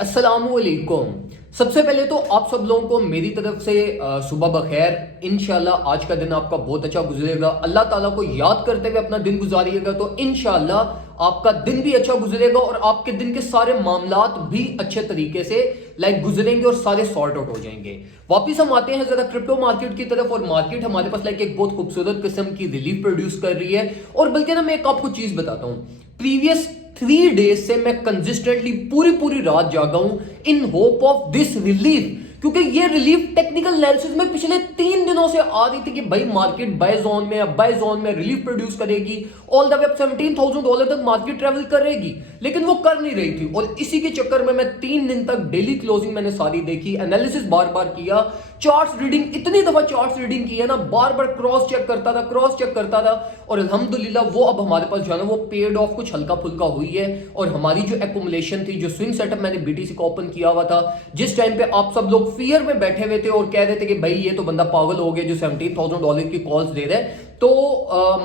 अस्सलामुअलैकुम। सबसे पहले तो आप सब लोगों को मेरी तरफ से सुबह बखैर। इंशाल्लाह आज का दिन आपका बहुत अच्छा गुजरेगा। अल्लाह ताला को याद करते हुए अपना दिन गुजारिएगा तो इंशाल्लाह आपका दिन भी अच्छा गुजरेगा और आपके दिन के सारे मामलात भी अच्छे तरीके से गुजरेंगे और सारे सॉर्ट आउट हो जाएंगे। वापिस हम आते हैं जरा क्रिप्टो मार्केट की तरफ। और मार्केट हमारे पास एक बहुत खूबसूरत किस्म की रिलीफ प्रोड्यूस कर रही है। और बल्कि ना मैं एक आपको चीज बताता हूं, प्रीवियस 3 डेज से मैं कंसिस्टेंटली पूरी रात जागा हूं in hope of this relief, क्योंकि ये रिलीफ टेक्निकल एनालिसिस में पिछले 3 दिनों से आ रही थी कि भाई मार्केट बाय जोन में, अब बाय जोन में रिलीफ प्रोड्यूस करेगी, ऑल द वे अप $17,000 तक मार्केट ट्रेवल करेगी, लेकिन वो कर नहीं रही थी। और इसी के चक्कर में मैं 3 दिन तक डेली क्लोजिंग मैंने सारी देखी, एनालिसिस बार बार किया, चार्ट्स रीडिंग, इतनी दफा चार्ट्स रीडिंग की है ना, बार बार क्रॉस चेक करता था और अल्हम्दुलिल्लाह वो अब हमारे पास जो है ना वो पेड ऑफ कुछ हल्का फुल्का हुई है। और हमारी जो एक्युमुलेशन थी, जो स्विंग सेटअप मैंने बीटीसी को ओपन किया हुआ था, जिस टाइम पे आप सब लोग फियर में बैठे हुए थे और कह रहे थे कि भाई ये तो बंदा पागल हो गया जो $17,000 की कॉल्स दे रहा है, तो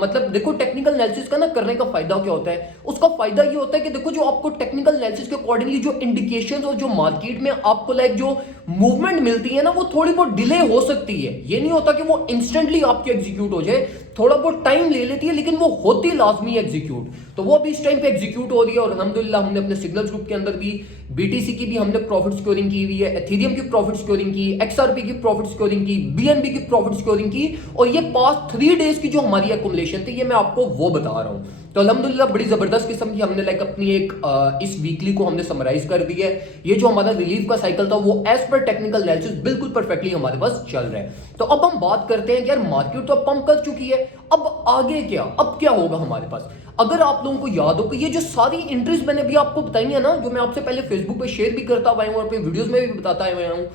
मतलब देखो टेक्निकल एनालिसिस का ना करने का फायदा क्या होता है। उसका फायदा ये होता है कि देखो जो आपको टेक्निकल एनालिसिस के अकॉर्डिंगली जो इंडिकेशंस और जो मार्केट में आपको जो मूवमेंट मिलती है ना, वो थोड़ी बहुत डिले हो सकती है। ये नहीं होता कि वो इंस्टेंटली आपकी एग्जीक्यूट हो जाए, थोड़ा बहुत टाइम ले लेती है, लेकिन वो होती लाजमी एग्जीक्यूट। तो वो अभी इस टाइम पे एग्जीक्यूट हो रही है। और अल्हम्दुलिल्लाह हमने अपने सिग्नल्स ग्रुप के अंदर भी बीटीसी की भी हमने प्रॉफिट स्कोरिंग की हुई है, एथेरियम की प्रॉफिट स्कोरिंग की, एक्सआरपी की प्रॉफिट स्कोरिंग की, बीएनबी की प्रॉफिट स्कोरिंग की। और ये पास्ट 3 डेज की जो हमारी एक्युमुलेशन थी, ये मैं आपको वो बता रहा हूं। तो अल्हम्दुलिल्लाह बड़ी जबरदस्त किस्म की हमने अपनी एक इस वीकली को हमने समराइज कर दी है। ये जो हमारा रिलीफ का साइकिल था वो एज पर टेक्निकल एनालिसिस बिल्कुल परफेक्टली हमारे पास चल रहा है। तो अब हम बात करते हैं कि यार मार्केट तो पंप कर चुकी है, अब आगे क्या, अब क्या होगा हमारे पास। अगर आप लोगों को याद हो कि ये जो सारी एंट्रीज मैंने भी आपको बताई है ना, जो मैं आपसे पहले फेसबुक पे शेयर भी करता हुआ हूं और अपने वीडियोस में भी बताता हुआ हूं,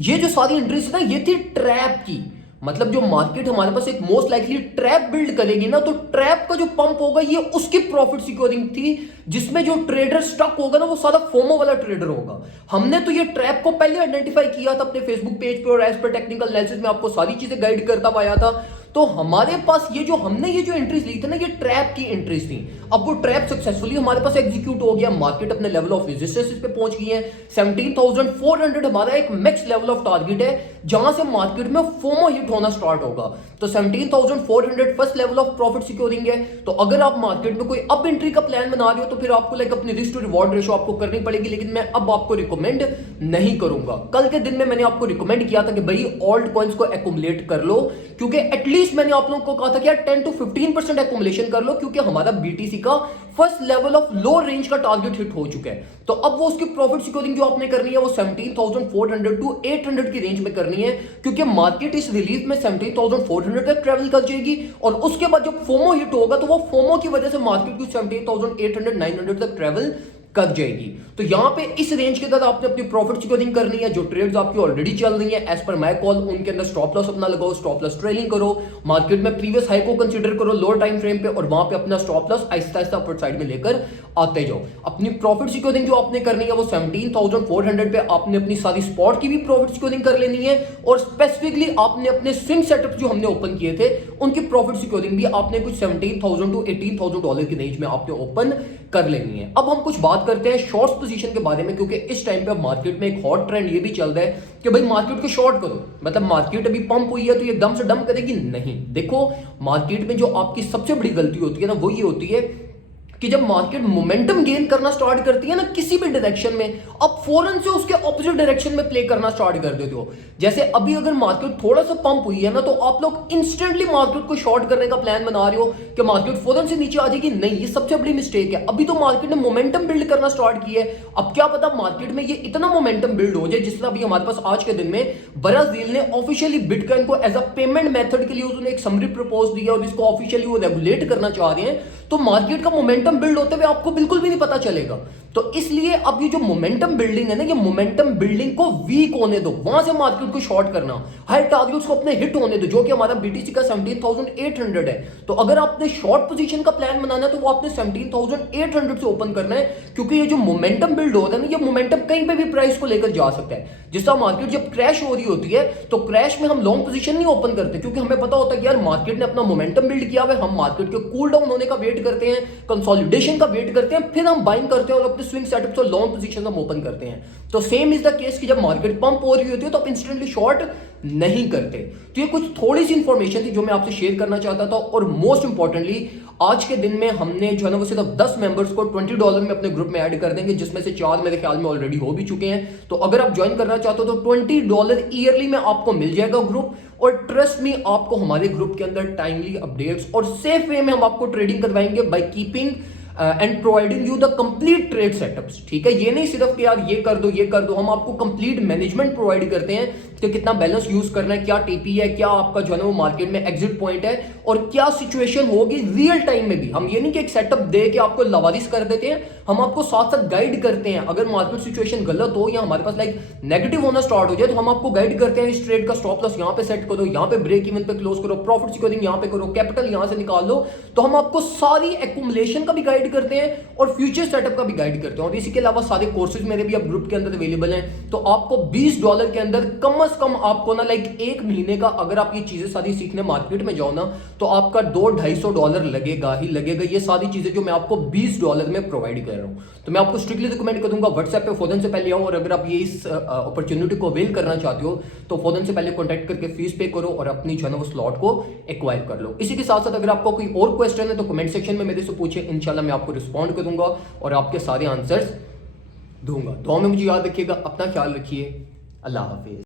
ये जो सारी एंट्रीज ना ये थी ट्रैप की। मतलब जो मार्केट हमारे पास एक मोस्ट लाइकली ट्रैप बिल्ड करेगी ना, तो ट्रैप का जो पंप होगा ये उसकी प्रॉफिट सिक्योरिंग थी, जिसमें जो ट्रेडर स्टक होगा ना वो सारा फोमो वाला ट्रेडर होगा। हमने तो ये ट्रैप को पहले आइडेंटिफाई किया था अपने फेसबुक पेज पे और एज पर टेक्निकल एनालिसिस में आपको सारी चीजें गाइड करता हुआ आया था। तो हमारे पास ये जो हमने ये जो एंट्रीज ली थी ना, ये ट्रैप की एंट्रीज थी। अब वो ट्रैप सक्सेसफुली हमारे पास एग्जीक्यूट हो गया, मार्केट अपने लेवल ऑफ रेजिस्टेंस पे पहुंच गई है। 17,400 हमारा एक मैक्स लेवल ऑफ टारगेट है, जहां से मार्केट में फोमो हिट होना स्टार्ट होगा। तो 17,400 first level of profit securing है। तो अगर आप मार्केट में कोई अप एंट्री का प्लान बना रहे हो तो फिर आपको अपनी रिस्क टू रिवॉर्ड रेशो आपको करनी पड़ेगी, लेकिन मैं अब आपको रिकमेंड नहीं करूंगा। कल के दिन में मैंने आपको रिकमेंड किया था कि भाई ऑल्ट कॉइंस को एक्युमुलेट कर लो, क्योंकि एटलीस्ट मैंने आप लोगों को कहा था कि यार 10 to 15% एक्युमुलेशन कर लो, क्योंकि हमारा बीटीसी का first level of low range का टारगेट हिट हो चुका है। तो अब वो उसकी प्रॉफिट सिक्योरिंग जो आपने करनी है वो 17,400 to 800 की रेंज में करनी है, क्योंकि मार्केट इस रिलीफ में 17,400 तक ट्रेवल कर जाएगी। और उसके बाद जब फोमो हिट होगा तो वो फोमो की वजह से मार्केट को 17,800 900 तक ट्रेवल कर जाएगी। तो यहां पे इस रेंज के तहत आपने अपनी प्रॉफिट सिक्योरिंग करनी है। जो ट्रेड्स आपकी ऑलरेडी चल रही है एज पर माय कॉल, उनके अंदर स्टॉप लॉस अपना लगाओ, स्टॉप लॉस ट्रेलिंग करो, मार्केट में प्रीवियस हाई को कंसीडर करो लोअर टाइम फ्रेम पे, और वहां पे अपना stop loss Aahista Aahista upper side में लेकर आते जाओ। अपनी प्रॉफिट सिक्योरिंग जो आपने करनी है वो 17,400 पे आपने अपनी सारी स्पॉट की भी प्रॉफिट सिक्योरिंग कर लेनी है, और स्पेसिफिकली आपने अपने स्विंग सेटअप जो हमने ओपन किए थे उनकी प्रॉफिट सिक्योरिंग भी आपने कुछ 17,000 to 18,000 डॉलर की रेंज में आपने ओपन कर लेनी है। अब हम कुछ बात करते हैं शॉर्ट्स पोजीशन के बारे में, क्योंकि इस टाइम पे अब मार्केट में एक हॉट ट्रेंड ये भी चल रहा है कि भाई मार्केट को शॉर्ट करो। मतलब मार्केट अभी पंप हुई है तो ये दम से डम करेगी नहीं। देखो मार्केट में जो आपकी सबसे बड़ी गलती होती है ना, वो ये होती है कि जब मार्केट मोमेंटम गेन करना स्टार्ट करती है ना किसी भी डायरेक्शन में, अब फौरन से उसके ऑपोजिट डायरेक्शन में प्ले करना स्टार्ट कर देते हो। जैसे अभी अगर मार्केट थोड़ा सा पंप हुई है ना, तो आप लोग इंस्टेंटली मार्केट को शॉर्ट करने का प्लान बना रहे हो कि मार्केट फौरन से नीचे आ जाएगी। नहीं, ये सबसे बड़ी मिस्टेक है। अभी तो मार्केट ने मोमेंटम बिल्ड करना स्टार्ट किया है। अब क्या पता मार्केट में ये इतना मोमेंटम बिल्ड हो जाए, जिस तरह अभी हमारे पास आज के दिन में ब्राजील ने ऑफिशियली बिटकॉइन को एज अ पेमेंट मेथड के लिए उन्होंने एक समरी प्रपोज दिया और इसको ऑफिशियली वो रेगुलेट करना चाह रहे हैं। तो मार्केट का मोमेंटम बिल्ड होते हुए आपको बिल्कुल भी नहीं पता चलेगा। तो इसलिए अब ये जो मोमेंटम बिल्डिंग है ना, ये मोमेंटम बिल्डिंग को वीक होने दो, वहां से मार्केट को शॉर्ट करना, हाई टारगेट्स को अपने हिट होने दो, जो कि हमारा बीटीसी का 17,800 है। तो अगर आपने शॉर्ट पोजीशन का प्लान बनाना है तो वो आपने 17,800 से ओपन करना है, क्योंकि ये जो मोमेंटम बिल्ड होता है ना, ये मोमेंटम कहीं पे भी प्राइस को लेकर जा सकता है। जिस तरह मार्केट जब क्रैश हो रही होती है तो क्रैश में हम लॉन्ग पोजीशन नहीं ओपन करते, क्योंकि हमें पता होता है कि यार मार्केट ने अपना मोमेंटम बिल्ड किया हुआ है, हम मार्केट के कूल डाउन होने का वेट वेट करते हैं, कंसोलिडेशन का वेट करते हैं, फिर हम बाइंग करते हैं और अपने स्विंग सेटअप्स और लॉन्ग पोजीशन हम ओपन करते हैं। तो सेम इज द केस कि जब मार्केट पंप हो रही होती है तो आप इंस्टेंटली शॉर्ट नहीं करते। तो ये कुछ थोड़ी सी इंफॉर्मेशन थी जो मैं आपसे शेयर करना चाहता था। और मोस्ट इंपॉर्टेंटली आज के दिन में हमने जो है ना वो सिर्फ 10 मेंबर्स को $20 में अपने ग्रुप में ऐड कर देंगे, जिसमें से 4 मेरे ख्याल में ऑलरेडी हो भी चुके हैं। तो अगर आप ज्वाइन करना चाहते हो तो $20 ईयरली में आपको मिल जाएगा ग्रुप। और ट्रस्ट मी, आपको हमारे ग्रुप के अंदर टाइमली अपडेट्स और सेफ वे में हम आपको ट्रेडिंग करवाएंगे by keeping and providing you the complete trade setups. ठीक है, ये नहीं सिर्फ कि यार ये कर दो ये कर दो, हम आपको कंप्लीट मैनेजमेंट प्रोवाइड करते हैं कि कितना बैलेंस यूज करना है, क्या टीपी है, क्या आपका जो है ना वो मार्केट में एग्जिट पॉइंट है और क्या सिचुएशन होगी रियल टाइम में भी। हम ये नहीं कि एक सेटअप दे के आपको लवारिस कर देते हैं, हम आपको साथ साथ गाइड करते हैं। अगर मार्केट सिचुएशन गलत हो या हमारे पास लाइक नेगेटिव होना स्टार्ट हो जाए तो हम आपको गाइड करते हैं, इस ट्रेड का स्टॉप लॉस यहाँ पे सेट करो, यहाँ पे ब्रेक इवन पे क्लोज करो, प्रॉफिट सिक्योरिंग यहाँ पे करो, कैपिटल यहाँ से निकाल लो। तो हम आपको सारी एक्यूमुलेशन का भी गाइड करते हैं और फ्यूचर सेटअप का भी गाइड करते हैं। और इसी के अलावा सारे कोर्सेज मेरे भी अब ग्रुप के अंदर अवेलेबल हैं। तो आपको $20 के अंदर कम से कम आपको ना लाइक एक महीने का अगर आप ये चीजें सारी सीखने मार्केट में जाओ ना तो आपका $200-250 लगेगा ही लगेगा। ये सारी चीजें जो मैं आपको $20 में प्रोवाइड कर रहा हूं, तो मैं आपको स्ट्रिक्टली रिकमेंड करूंगा व्हाट्सएप पे फौरन से पहले आओ। और अगर आप ये इस अपॉर्चुनिटी को अवेल करना चाहते हो तो फौरन से पहले कॉन्टैक्ट करके फीस पे करो और अपनी जो है ना वो स्लॉट को एक्वायर कर लो। इसी के साथ साथ अगर आपको कोई और क्वेश्चन है तो कमेंट सेक्शन में मेरे से पूछे, इंशाल्लाह मैं आपको रिस्पॉन्ड करूंगा और आपके सारे आंसर्स दूंगा। दुआ में मुझे याद रखिएगा, अपना ख्याल रखिए, अल्लाह हाफिज।